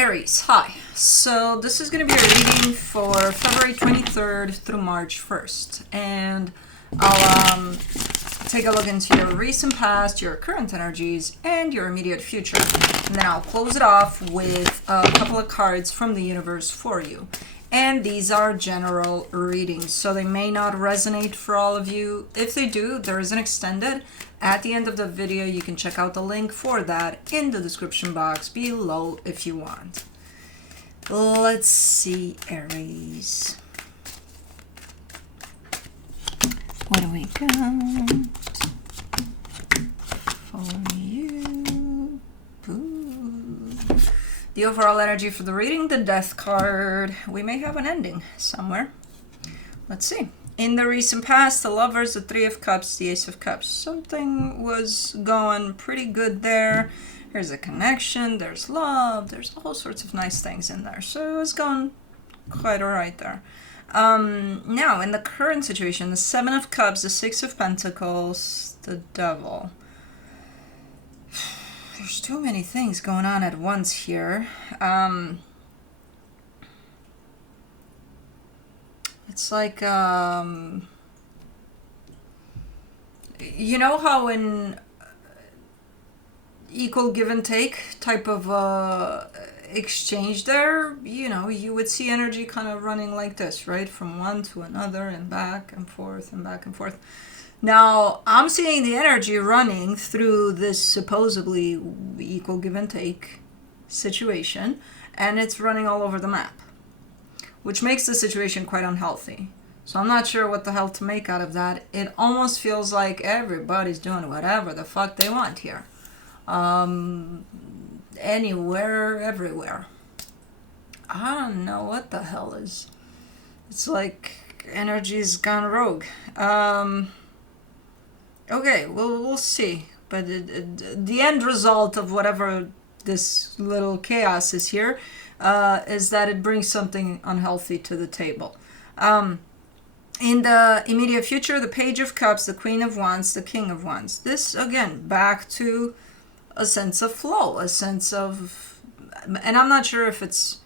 Aries, hi. So this is going to be a reading for February 23rd through March 1st. And I'll take a look into your recent past, your current energies, and your immediate future. And then I'll close it off with a couple of cards from the universe for you. And these are general readings, so they may not resonate for all of you. If they do, there is an extended. At the end of the video, you can check out the link for that in the description box below if you want. Let's see, Aries. What do we got for you? Ooh. The overall energy for the reading, the Death card. We may have an ending somewhere. Let's see. In the recent past, the Lovers, the Three of Cups, the Ace of Cups. Something was going pretty good there. There's a connection, there's love, there's all sorts of nice things in there. So it was going quite alright there. Now, in the current situation, the Seven of Cups, the Six of Pentacles, the Devil. There's too many things going on at once here. It's like, you know how in equal give and take type of exchange there, you know, you would see energy kind of running like this, right? From one to another and back and forth and back and forth. Now, I'm seeing the energy running through this supposedly equal give and take situation, and it's running all over the map, which makes the situation quite unhealthy. So I'm not sure what the hell to make out of that. It almost feels like everybody's doing whatever the fuck they want here. Anywhere, everywhere. I don't know what the hell is. It's like energy's gone rogue. Okay, we'll see. But the end result of whatever this little chaos is here is that it brings something unhealthy to the table. In the immediate future, the Page of Cups, the Queen of Wands, the King of Wands. This, again, back to a sense of flow, a sense of... And I'm not sure if it's...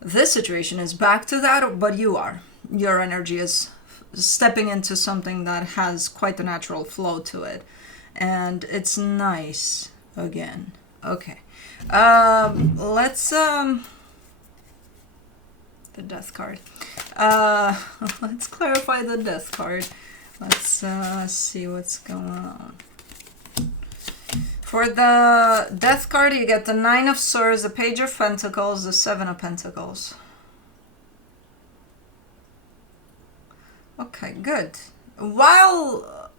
This situation is back to that, but you are. Your energy is stepping into something that has quite the natural flow to it. And it's nice, again. Okay. Let's... The Death card. Let's clarify the Death card. Let's see what's going on. For the Death card, you get the Nine of Swords, the Page of Pentacles, the Seven of Pentacles. Okay, good. While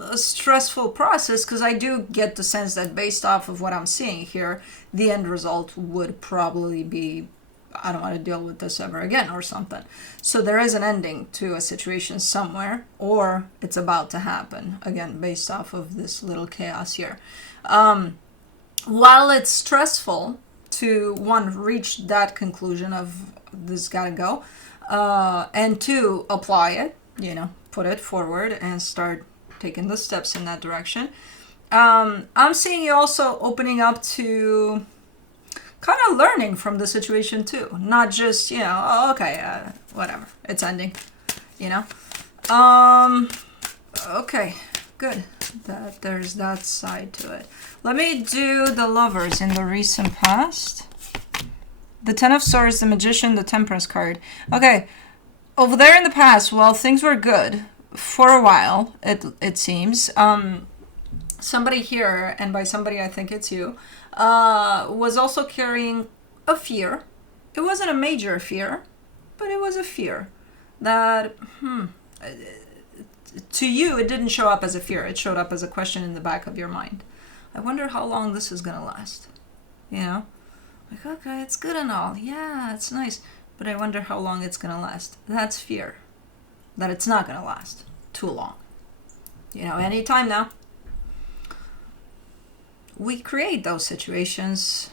a stressful process, because I do get the sense that based off of what I'm seeing here, the end result would probably be, I don't want to deal with this ever again or something. So there is an ending to a situation somewhere, or it's about to happen, again, based off of this little chaos here. While it's stressful to, one, reach that conclusion of this gotta go, and two, apply it, you know, put it forward and start taking the steps in that direction. I'm seeing you also opening up to kind of learning from the situation too, not just, you know, oh, okay, whatever, it's ending, you know. Okay, good. That there's that side to it. Let me do the Lovers in the recent past. The Ten of Swords, the Magician, the Temperance card. Okay, over there in the past, well, things were good for a while, it seems. Somebody here, and by somebody I think it's you, was also carrying a fear. It wasn't a major fear, but it was a fear that, to you, it didn't show up as a fear. It showed up as a question in the back of your mind. I wonder how long this is going to last. You know? Like, okay, it's good and all. Yeah, it's nice. But I wonder how long it's going to last. That's fear. That it's not going to last too long. You know, anytime now. We create those situations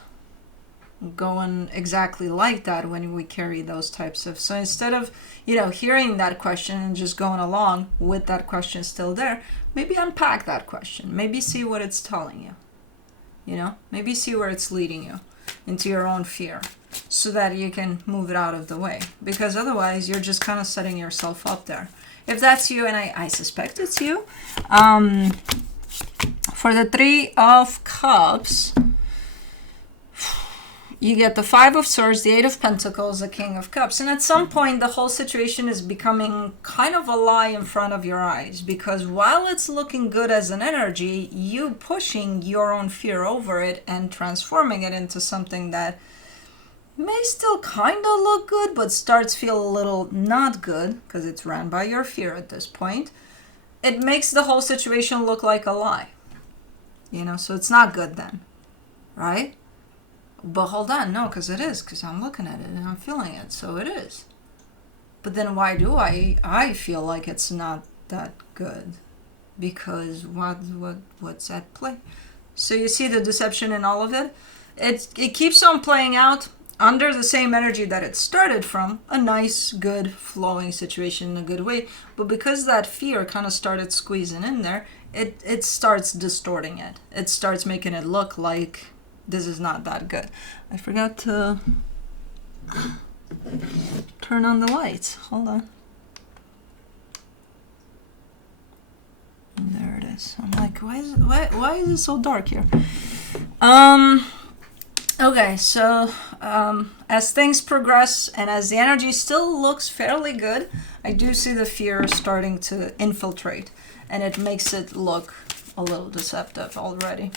going exactly like that when we carry those types of... So instead of, you know, hearing that question and just going along with that question still there, maybe unpack that question. Maybe see what it's telling you. You know, maybe see where it's leading you. into your own fear, so that you can move it out of the way. Because otherwise, you're just kind of setting yourself up there. If that's you, and I suspect it's you, for the Three of Cups, you get the Five of Swords, the Eight of Pentacles, the King of Cups. And at some point, the whole situation is becoming kind of a lie in front of your eyes. Because while it's looking good as an energy, you pushing your own fear over it and transforming it into something that may still kind of look good, but starts feel a little not good, because it's ran by your fear at this point. It makes the whole situation look like a lie. You know, so it's not good then, right? But hold on, no, because it is, because I'm looking at it and I'm feeling it, so it is. But then why do I feel like it's not that good? Because what's at play? So you see the deception in all of it? It keeps on playing out under the same energy that it started from, a nice, good, flowing situation in a good way. But because that fear kind of started squeezing in there, it starts distorting it. It starts making it look like this is not that good. I forgot to turn on the lights. Hold on. And there it is. I'm like, why is it so dark here? Okay, so as things progress and as the energy still looks fairly good, I do see the fear starting to infiltrate, and it makes it look a little deceptive already.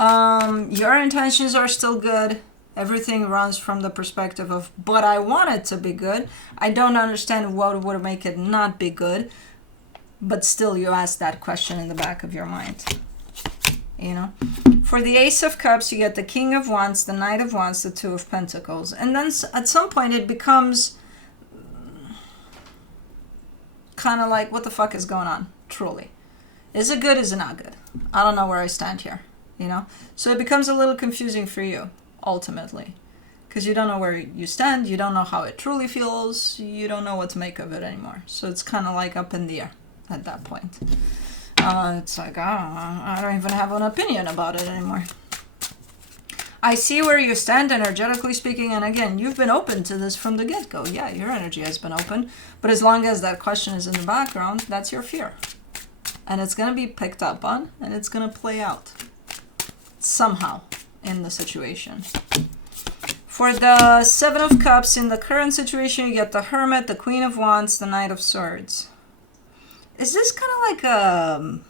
Your intentions are still good. Everything runs from the perspective of, but I want it to be good. I don't understand what would make it not be good, but still you ask that question in the back of your mind. You know, for the Ace of Cups, you get the King of Wands, the Knight of Wands, the Two of Pentacles. And then at some point it becomes kind of like, what the fuck is going on, truly? Is it good, is it not good? I don't know where I stand here, you know? So it becomes a little confusing for you, ultimately. Because you don't know where you stand, you don't know how it truly feels, you don't know what to make of it anymore. So it's kind of like up in the air at that point. It's like, I don't even have an opinion about it anymore. I see where you stand energetically speaking, and again, you've been open to this from the get-go. Yeah, your energy has been open, but as long as that question is in the background, that's your fear. And it's going to be picked up on, and it's going to play out somehow in the situation. For the Seven of Cups, in the current situation, you get the Hermit, the Queen of Wands, the Knight of Swords. Is this kind of like a...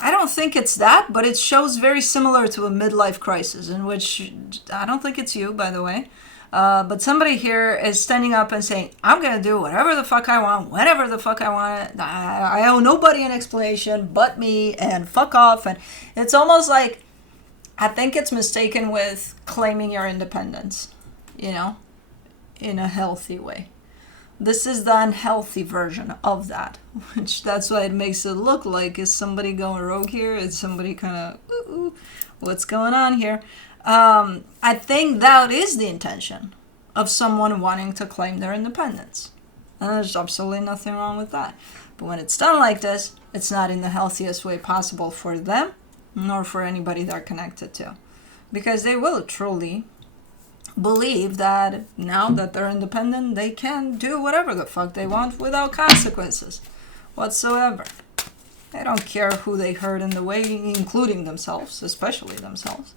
I don't think it's that, but it shows very similar to a midlife crisis, in which, I don't think it's you, by the way, but somebody here is standing up and saying, I'm going to do whatever the fuck I want, whenever the fuck I want. I owe nobody an explanation but me, and fuck off. And it's almost like, I think it's mistaken with claiming your independence, you know, in a healthy way. This is the unhealthy version of that, which that's why it makes it look like, is somebody going rogue here? Is somebody kind of, what's going on here? I think that is the intention of someone wanting to claim their independence. And there's absolutely nothing wrong with that. But when it's done like this, it's not in the healthiest way possible for them, nor for anybody they're connected to. Because they will truly believe that now that they're independent, they can do whatever the fuck they want without consequences whatsoever. They don't care who they hurt in the way, including themselves, especially themselves.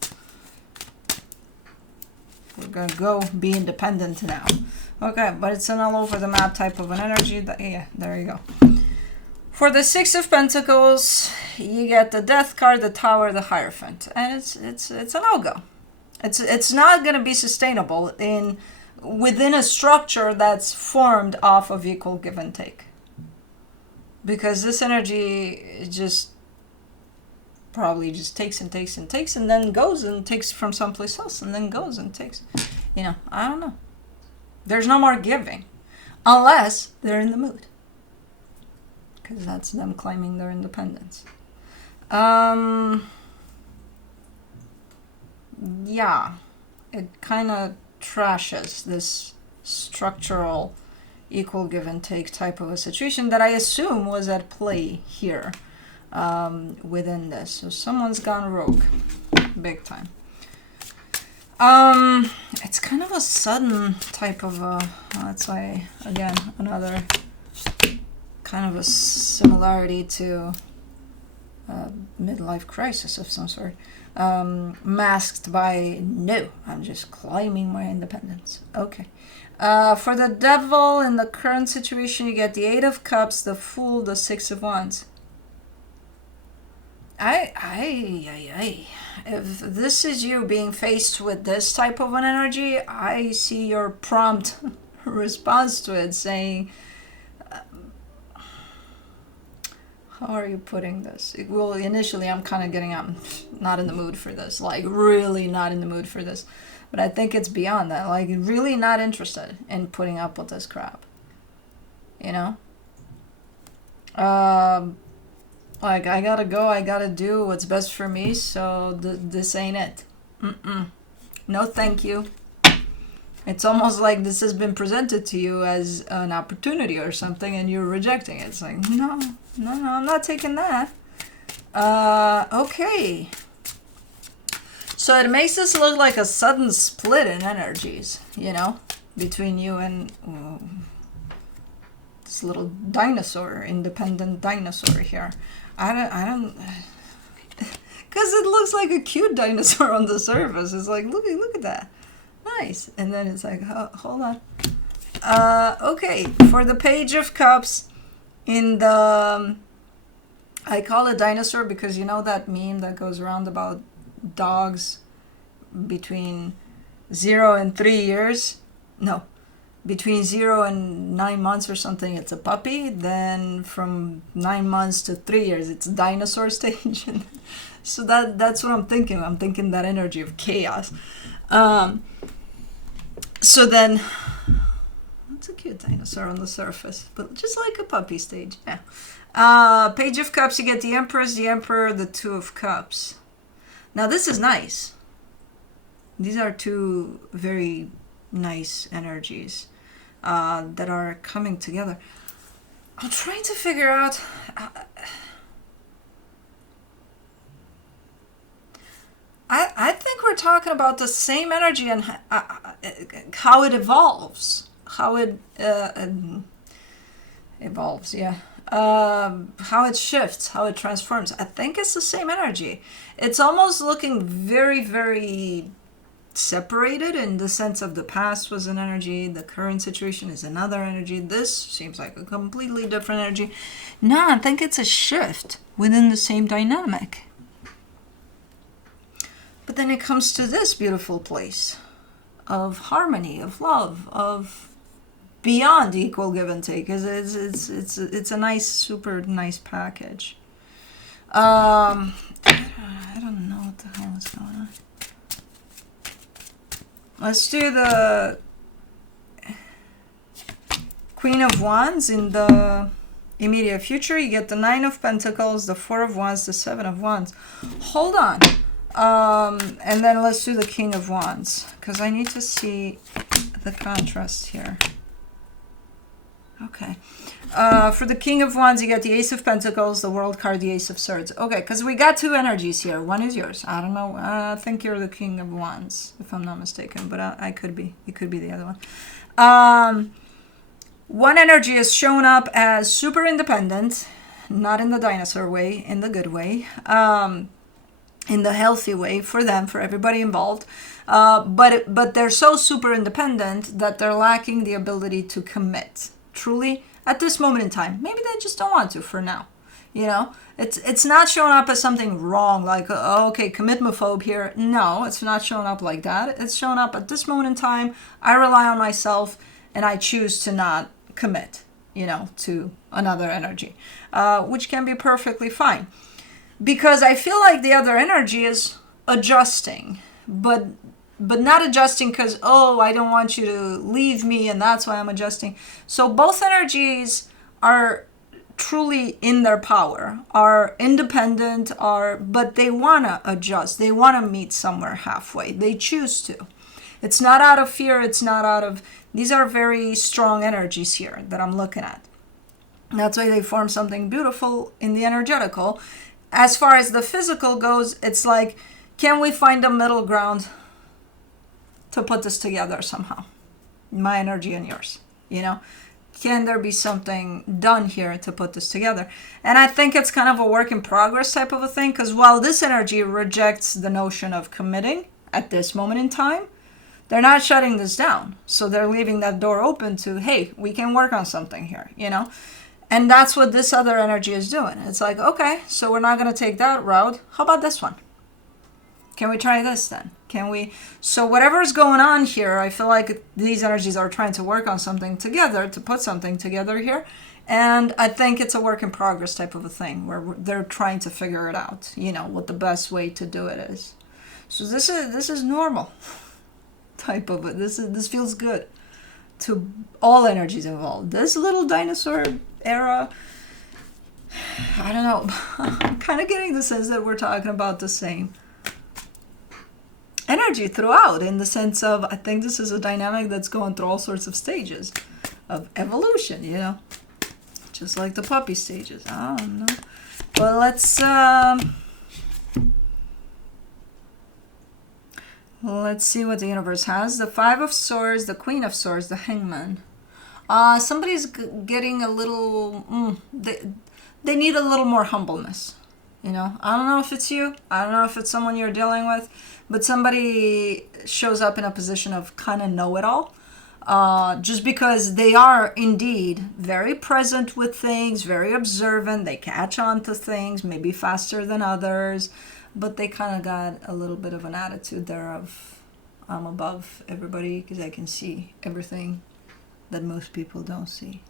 We're gonna go be independent now. Okay, but it's an all over the map type of an energy. Yeah, there you go. For the Six of Pentacles, you get the Death card, the Tower, the Hierophant, and it's a no-go. It's not going to be sustainable within a structure that's formed off of equal give and take. Because this energy just probably just takes and takes and takes, and then goes and takes from someplace else, and then goes and takes. You know, I don't know. There's no more giving unless they're in the mood. Because that's them claiming their independence. Yeah, it kind of trashes this structural equal give and take type of a situation that I assume was at play here. within this. So someone's gone rogue, big time. It's kind of a sudden type of that's why, again, another kind of a similarity to a midlife crisis of some sort, masked by, no, I'm just claiming my independence. Okay. For the devil, in the current situation, you get the Eight of Cups, the Fool, the Six of Wands. If this is you being faced with this type of an energy, I see your prompt response to it saying, how are you putting this? Well, initially I'm kind of getting, I'm not in the mood for this, like really not in the mood for this. But I think it's beyond that, like really not interested in putting up with this crap. You know? Like, I gotta go, I gotta do what's best for me, so this ain't it. No thank you. It's almost like this has been presented to you as an opportunity or something and you're rejecting it. It's like, no, I'm not taking that. Okay. So it makes this look like a sudden split in energies, you know, between you and this little dinosaur, independent dinosaur here. I don't, because it looks like a cute dinosaur on the surface. It's like, look at that. Nice. And then it's like, oh, hold on. Okay, for the Page of Cups, in the, I call it dinosaur because you know that meme that goes around about dogs between 0 and 3 years? No. Between 0 and 9 months or something, it's a puppy. Then from 9 months to 3 years, it's dinosaur stage. So that's what I'm thinking. I'm thinking that energy of chaos. So then, that's a cute dinosaur on the surface, but just like a puppy stage, yeah. Page of Cups, you get the Empress, the Emperor, the Two of Cups. Now this is nice. These are two very nice energies that are coming together. I'm trying to figure out... I think we're talking about the same energy and how it evolves. How it evolves, yeah. How it shifts, how it transforms. I think it's the same energy. It's almost looking very, very separated in the sense of the past was an energy, the current situation is another energy. This seems like a completely different energy. No, I think it's a shift within the same dynamic. But then it comes to this beautiful place of harmony, of love, of beyond equal give and take. It's a nice, super nice package. I don't know what the hell is going on. Let's do the Queen of Wands in the immediate future. You get the Nine of Pentacles, the Four of Wands, the Seven of Wands. Hold on. And then let's do the King of Wands, because I need to see the contrast here. Okay. For the King of Wands, you get the Ace of Pentacles, the World card, the Ace of Swords. Okay, because we got two energies here. One is yours. I don't know. I think you're the King of Wands, if I'm not mistaken, but I could be. It could be the other one. One energy is shown up as super independent, not in the dinosaur way, in the good way. In the healthy way for them, for everybody involved. But they're so super independent that they're lacking the ability to commit. Truly, at this moment in time. Maybe they just don't want to for now. You know, it's not showing up as something wrong, like, oh, okay, commitment-phobe here. No, it's not showing up like that. It's showing up at this moment in time. I rely on myself and I choose to not commit, you know, to another energy, which can be perfectly fine. Because I feel like the other energy is adjusting, but not adjusting because, oh, I don't want you to leave me and that's why I'm adjusting. So both energies are truly in their power, are independent, but they want to adjust. They want to meet somewhere halfway. They choose to. It's not out of fear. It's not out of... These are very strong energies here that I'm looking at. That's why they form something beautiful in the energetical. As far as the physical goes, it's like, can we find a middle ground to put this together somehow? My energy and yours, you know? Can there be something done here to put this together? And I think it's kind of a work in progress type of a thing, because while this energy rejects the notion of committing at this moment in time, they're not shutting this down. So they're leaving that door open to, hey, we can work on something here, you know? And that's what this other energy is doing. It's like, okay, so we're not going to take that route. How about this one? Can we try this then? Can we? So whatever's going on here, I feel like these energies are trying to work on something together, to put something together here. And I think it's a work in progress type of a thing where they're trying to figure it out, you know, what the best way to do it is. So this is normal type of it. This feels good to all energies involved. This little dinosaur era, I don't know. I'm kind of getting the sense that we're talking about the same energy throughout, in the sense of, I think this is a dynamic that's going through all sorts of stages of evolution, you know, just like the puppy stages. I don't know. Well, let's see what the universe has. The Five of Swords, the Queen of Swords, the Hangman. Somebody's getting a little, they need a little more humbleness. You know, I don't know if it's you. I don't know if it's someone you're dealing with, but somebody shows up in a position of kind of know-it-all. Just because they are indeed very present with things, very observant. They catch on to things, maybe faster than others, but they kind of got a little bit of an attitude there of, I'm above everybody because I can see everything that most people don't see.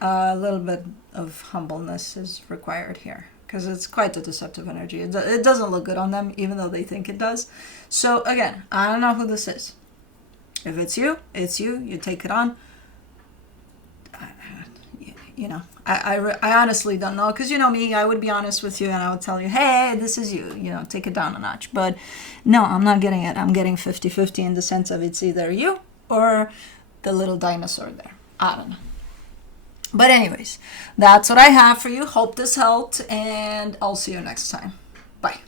A little bit of humbleness is required here, because it's quite a deceptive energy. It doesn't look good on them, even though they think it does. So again, I don't know who this is. If it's you, it's you. You take it on. You know, I honestly don't know, because you know me, I would be honest with you and I would tell you, hey, this is you, you know, take it down a notch. But no, I'm not getting it. I'm getting 50-50 in the sense of it's either you or the little dinosaur there. I don't know. But anyways, that's what I have for you. Hope this helped, and I'll see you next time. Bye.